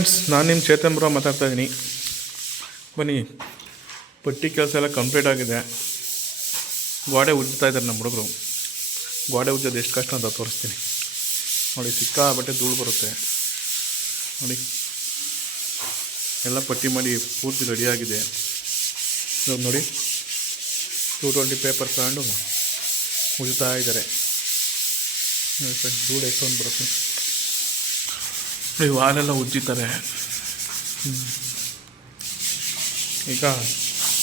Friends, ನಾನು ನಿಮ್ಮ Chetan bro ಮಾತಾಡ್ತಾ ಇದ್ದೀನಿ. ಬನ್ನಿ, ಪಟ್ಟಿ ಕೆಲಸ ಎಲ್ಲ ಕಂಪ್ಲೀಟ್ ಆಗಿದೆ. ಗೋಡೆ ಉಜ್ಜುತ್ತಾ ಇದ್ದಾರೆ ನಮ್ಮ ಹುಡುಗರು. ಗೋಡೆ ಉಜ್ಜೋದು ಎಷ್ಟು ಕಷ್ಟ ಅಂತ ತೋರಿಸ್ತೀನಿ ನೋಡಿ. ಸಿಕ್ಕಾಬಟ್ಟೆ ಧೂಳು ಬರುತ್ತೆ ನೋಡಿ. ಎಲ್ಲ ಪಟ್ಟಿ ಮಾಡಿ ಪೂರ್ತಿ ರೆಡಿಯಾಗಿದೆ. ಇವಾಗ ನೋಡಿ 220 ಪೇಪರ್ ತಗೊಂಡು ಉಜ್ಜುತ್ತಾ ಇದ್ದಾರೆ ನೋಡಿ. ಫ್ರೆಂಡ್ಸ್, ಧೂಳು ಎಷ್ಟೊಂದು ಬರುತ್ತೆ. ಈ ವಾಲೆಲ್ಲ ಉಜ್ಜಿತಾರೆ. ಈಗ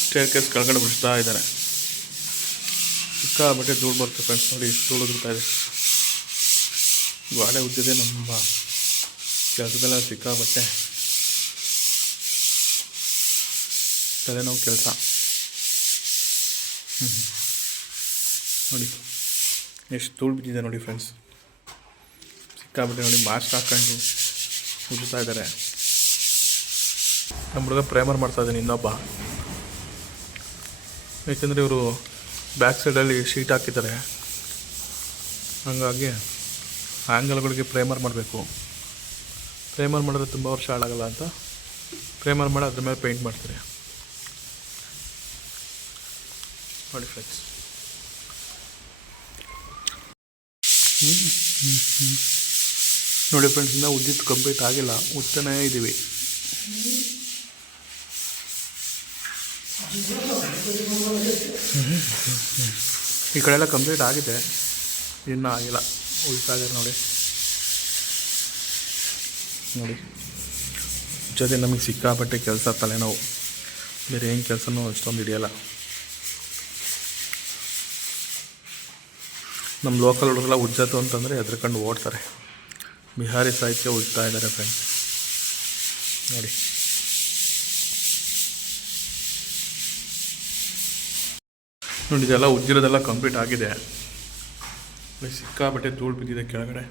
ಸ್ಟೇರ್ ಕೇಸ್ ಕೆಳಗಡೆ ಉಜ್ತಾ ಇದ್ದಾರೆ. ಸಿಕ್ಕಾಬಟ್ಟೆ ಧೂಳು ಬರುತ್ತೆ ಫ್ರೆಂಡ್ಸ್. ನೋಡಿ, ಧೂಳು ಉದುರ್ತಾ ಇದೆ. ಗೋಡೆ ಉಜ್ಜಿದೆ ನಮ್ಮ ಕೆಲಸದೆಲ್ಲ ಸಿಕ್ಕಾಬಟ್ಟೆ ತಲೆನೋವು ಕೆಲಸ. ನೋಡಿ ಎಷ್ಟು ಧೂಳು ಬಿದ್ದಿದೆ ನೋಡಿ ಫ್ರೆಂಡ್ಸ್. ಸಿಕ್ಕಾಬಟ್ಟೆ ನೋಡಿ. ಮಾಸ್ಕ್ ಹಾಕ್ಕೊಂಡು ಉಜ್ಜುತ್ತಾ ಇದ್ದಾರೆ. ನಮ್ಮ ಹುಡುಗ ಪ್ರೈಮರ್ ಮಾಡ್ತಾಯಿದ್ದಾನೆ ಇನ್ನೊಬ್ಬ. ಏಕೆಂದರೆ ಇವರು ಬ್ಯಾಕ್ ಸೈಡಲ್ಲಿ ಶೀಟ್ ಹಾಕಿದ್ದಾರೆ. ಹಾಗಾಗಿ ಆ್ಯಂಗಲ್ಗಳಿಗೆ ಪ್ರೈಮರ್ ಮಾಡಬೇಕು. ಪ್ರೈಮರ್ ಮಾಡಿದ್ರೆ ತುಂಬ ವರ್ಷ ಹಾಳಾಗಲ್ಲ ಅಂತ ಪ್ರೈಮರ್ ಮಾಡಿ ಅದ್ರ ಮೇಲೆ ಪೇಂಟ್ ಮಾಡ್ತಾರೆ ನೋಡಿ ಫ್ರೆಂಡ್ಸ್. ನೋಡಿ ಫ್ರೆಂಡ್ಸ್, ಇನ್ನೂ ಉಜ್ಜಿತ್ತು ಕಂಪ್ಲೀಟ್ ಆಗಿಲ್ಲ, ಉಜ್ತಾನೇ ಇದ್ದೀವಿ. ಈ ಕಡೆ ಎಲ್ಲ ಕಂಪ್ಲೀಟ್ ಆಗಿದೆ, ಇನ್ನೂ ಆಗಿಲ್ಲ, ಉಜ್ತಾ ಇದ್ದಾರೆ ನೋಡಿ. ನೋಡಿ, ಜೊತೆ ನಮಗೆ ಸಿಕ್ಕಾಪಟ್ಟೆ ಕೆಲಸ, ತಲೆನೋವು. ಬೇರೆ ಏನು ಕೆಲಸನೂ ಅಷ್ಟೊಂದು ಹಿಡಿಯಲ್ಲ. ನಮ್ಮ ಲೋಕಲ್ ಹುಡುಗರೆಲ್ಲ ಉಜ್ಜತ್ತು ಅಂತಂದರೆ ಹೆದರ್ಕೊಂಡು ಓಡ್ತಾರೆ. ಬಿಹಾರಿ ಸಾಹಿತ್ಯ ಉಜ್ತಾ ಇದ್ದಾರೆ ಫ್ರೆಂಡ್ಸ್ ನೋಡಿ. ನೋಡಿ, ಇದೆಲ್ಲ ಉಜ್ಜಿರೋದೆಲ್ಲ ಕಂಪ್ಲೀಟ್ ಆಗಿದೆ. ಸಿಕ್ಕಾಬಟ್ಟೆ ಧೂಳು ಬಿದ್ದಿದೆ ಕೆಳಗಡೆ.